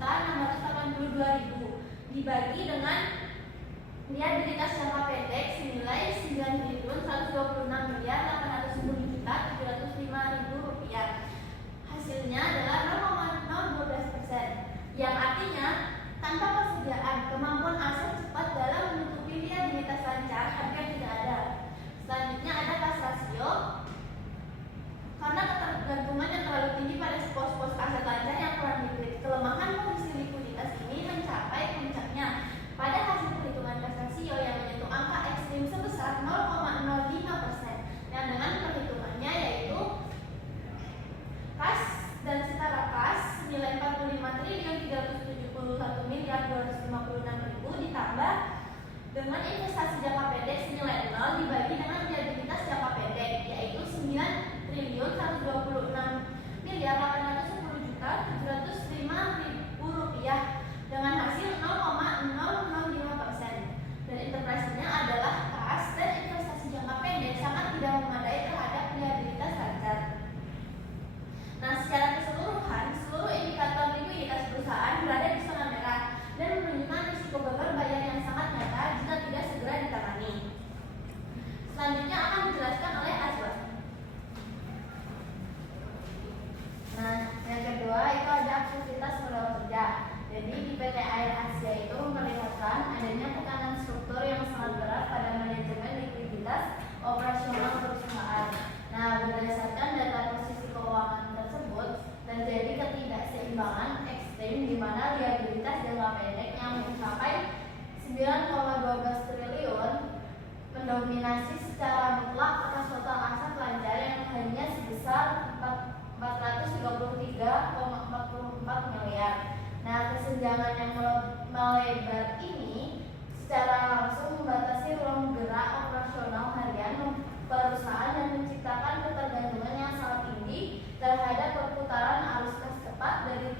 5.682.000 dibagi dengan liabilitas jangka pendek senilai 9.126.810.705.000 rupiah. Hasilnya adalah 0,012%, yang artinya tanpa persediaan kemampuan aset cepat dalam menutupi liabilitas lancar hampir tidak ada. Selanjutnya ada kas rasio. Karena ketergantungan yang terlalu tinggi pada pos-pos aset lancar yang kurang liquid, kelemahan kondisi likuiditas ini mencapai puncaknya pada hasil perhitungan kas rasio yang menyentuh angka ekstrim sebesar 0,05%. Dan dengan perhitungannya yaitu kas dan setara kas senilai 45.371.256.000 ditambah dengan investasi jangka pendek senilai 0 dibagi dengan liabilitas jangka pendek yaitu 9.126.810.705.000 rupiah dengan hasil 0,005%. Dan interpretasinya adalah kas dan investasi jangka pendek sangat tidak memadai terhadap liabilitas lancar. Nah, secara keseluruhan, seluruh indikator likuiditas perusahaan berada di zona merah dan menunjukkan risiko gagal bayar yang sangat nyata jika tidak segera ditangani. Selanjutnya akan dijelaskan oleh Azwa. Nah, yang kedua itu ada aktivitas modal kerja. Jadi di PT Air Asia itu memperlihatkan adanya tekanan struktur yang sangat berat pada manajemen likuiditas operasional perusahaan. Nah, berdasarkan data posisi keuangan tersebut terjadi ketidakseimbangan ekstrim di mana liabilitas jangka pendek yang mencapai 9,12 triliun mendominasi secara mutlak atas total aset lancar yang hanya sebesar 433,44 miliar. Nah, kesenjangan yang melebar ini secara langsung membatasi ruang gerak operasional harian perusahaan dan menciptakan ketergantungan yang sangat tinggi terhadap perputaran arus kas cepat dari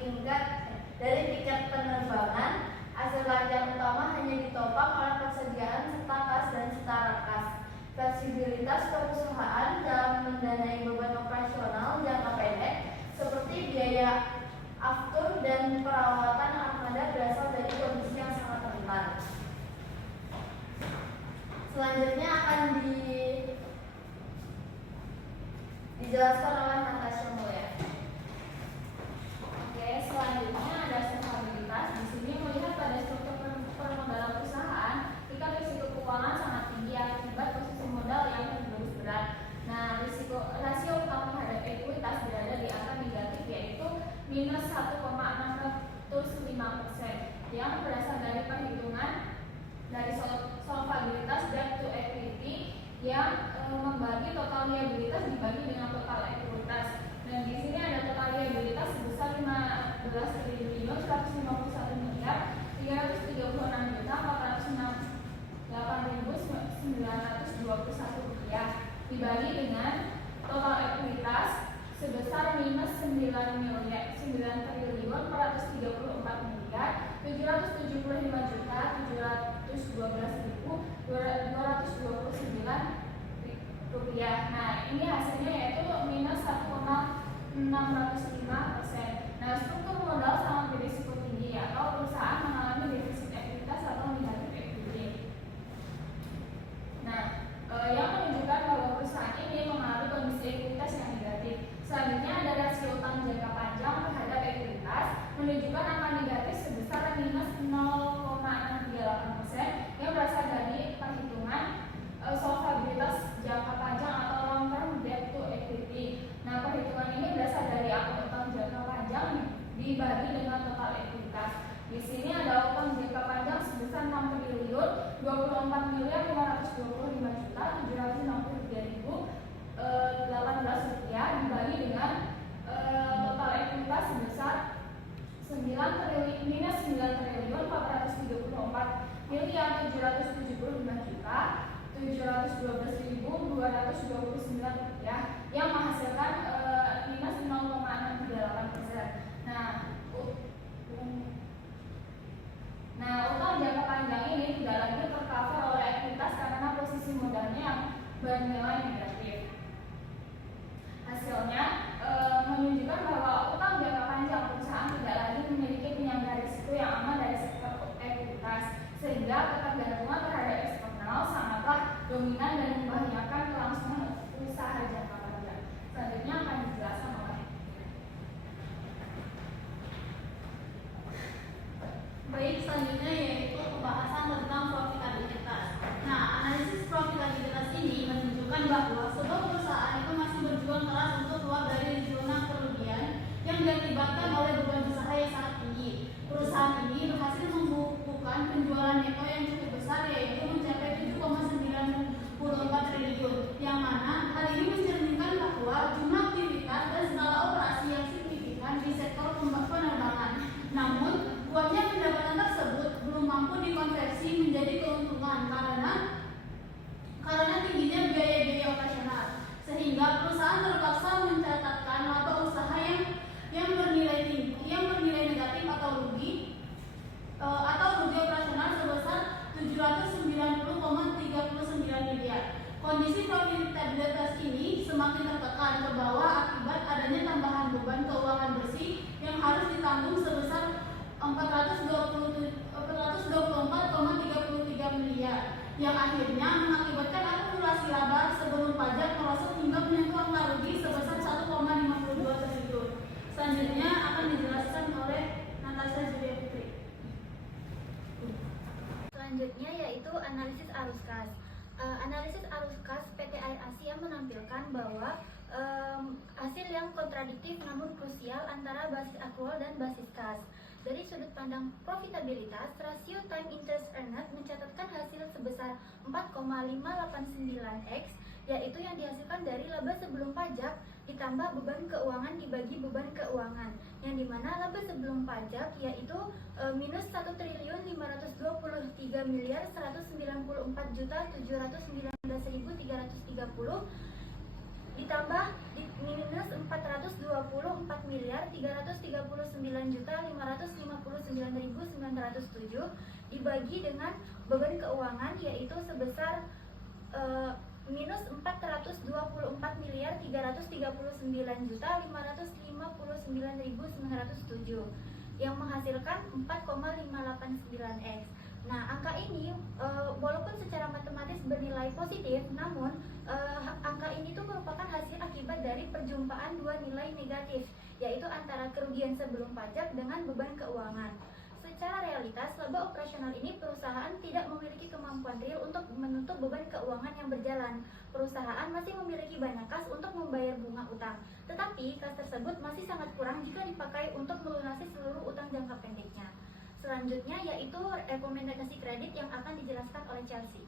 tiket penerbangan. Hasil lancar utama hanya ditopang oleh persediaan serta kas dan setara kas. Fleksibilitas perusahaan dalam mendanai beban operasional jangka pendek seperti biaya aftur dan perawatan armada berasal dari kondisi yang sangat rentan. Selanjutnya akan dijelaskan oleh Natasha Mulya. Oke, selanjutnya ada solvabilitas. Di sini melihat pada struktur permodalan perusahaan, tingkat risiko keuangan sangat tinggi akibat posisi modal yang tergerus berat. Nah, rasio utang terhadap ekuitas berada di angka negatif yaitu minus 1,605% yang berasal dari perhitungan dari solvabilitas debt to equity yang membagi total liabilitas dibagi dengan total ekuitas. Dan di sini ada total liabilitas sebesar 15.351.468.921 rupiah dibagi dengan total ekuitas sebesar minus 9.475.712.229 rupiah. Nah, ini hasilnya yaitu minus 1,605%. Nah, struktur modal sangat berisiko tinggi atau perusahaan mengalami defisit ekuitas atau negatif equity. Nah, yang menunjukkan bahwa perusahaan ini mengalami kondisi ekuitas yang negatif. Selanjutnya ada rasio utang jangka panjang terhadap ekuitas menunjukkan angka negatif sebesar minus 0,638% yang berasal dari perhitungan solvabilitas jangka panjang atau long term debt to equity. Nah, perhitungan ini berasal dari angka utang jangka panjang dibagi dengan total ekuitas. Di sini ada utang jangka panjang sebesar 6.024.520.763.18 rupiah dibagi dengan total ekuitas sebesar minus 9.475.775.712.229 rupiah yang menghasilkan minus 0,638%. Nah, utang jangka panjang ini tidak lagi tercover oleh ekuitas karena posisi modalnya yang bernilai negatif. Hasilnya menunjukkan bahwa utang jangka panjang perusahaan tidak lagi memiliki penyangga selanjutnya yaitu pembahasan tentang profitabilitas. Nah, analisis profitabilitas ini menunjukkan bahwa sebuah perusahaan itu masih berjuang keras untuk keluar dari zona kerugian yang diakibatkan oleh beban usaha yang sangat tinggi. Perusahaan ini berhasil membukukan penjualan neto yang cukup besar, yaitu mencapai 7,94 triliun, yang mana hal ini mencerminkan bahwa jumlah aktivitas dan skala operasi yang signifikan di sektor penerbangan. Namun, kuatnya pendapatan tersebut belum mampu dikonversi menjadi keuntungan karena tingginya biaya-biaya operasional, sehingga perusahaan terpaksa mencatatkan laba usaha yang bernilai negatif atau rugi operasional sebesar 790,39 miliar. Kondisi profitabilitas ini semakin tertekan ke bawah akibat adanya tambahan beban keuangan bersih yang harus ditanggung sebesar 424,33 miliar, yang akhirnya mengakibatkan akumulasi laba sebelum pajak merosot hingga menyentuh angka rugi sebesar 1,52 triliun. Selanjutnya akan dijelaskan oleh Natasha Julia Putri. Selanjutnya yaitu analisis arus kas. Analisis arus kas PT Air Asia menampilkan bahwa hasil yang kontradiktif namun krusial antara basis akrual dan basis kas. Dari sudut pandang profitabilitas, rasio time interest earned mencatatkan hasil sebesar 4,589x, yaitu yang dihasilkan dari laba sebelum pajak ditambah beban keuangan dibagi beban keuangan, yang dimana laba sebelum pajak yaitu minus 1.524.194.719.330 ditambah minus 424.339.559.907 dibagi dengan beban keuangan yaitu sebesar minus 424.339.559.907 yang menghasilkan 4,589x. Nah, angka ini walaupun secara matematis bernilai positif, namun angka ini tuh merupakan hasil akibat dari perjumpaan dua nilai negatif, yaitu antara kerugian sebelum pajak dengan beban keuangan. Secara realitas, laba operasional ini perusahaan tidak memiliki kemampuan real untuk menutup beban keuangan yang berjalan. Perusahaan masih memiliki banyak kas untuk membayar bunga utang, tetapi kas tersebut masih sangat kurang jika dipakai untuk melunasi seluruh utang jangka pendeknya. Selanjutnya yaitu rekomendasi kredit yang akan dijelaskan oleh Chelsea.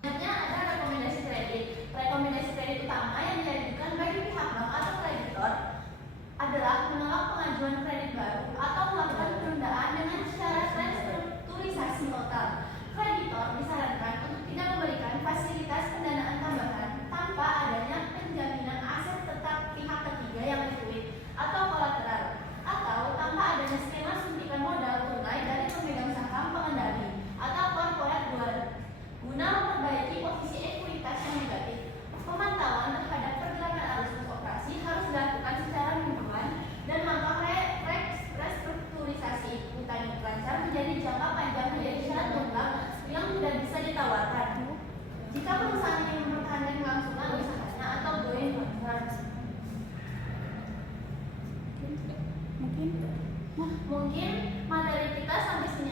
Selanjutnya ada rekomendasi kredit. Rekomendasi kredit utama yang diajukan bagi pihak bank atau kreditor adalah menolak pengajuan kredit baru atau melakukan penundaan dengan syarat restrukturisasi total. Kreditor disarankan untuk tidak memberikan fasilitas pendanaan tambahan tanpa adanya penjaminan aset tetap pihak ketiga yang likuid atau kolateral, atau tanpa adanya skema suntikan modal tunai dari pemegang saham pengendali atau korporat baru guna memperbaiki posisi ekuitas yang negatif. Pemantauan terhadap pergerakan arus kas operasi harus dilakukan secara mingguan dan langkah restrukturisasi utang yang lancar menjadi jangka panjang menjadi syarat mutlak yang tidak bisa ditawarkan jika perusahaan ingin mempertahankan kelangsungan usahanya atau going concern. Mungkin materi kita sampai sini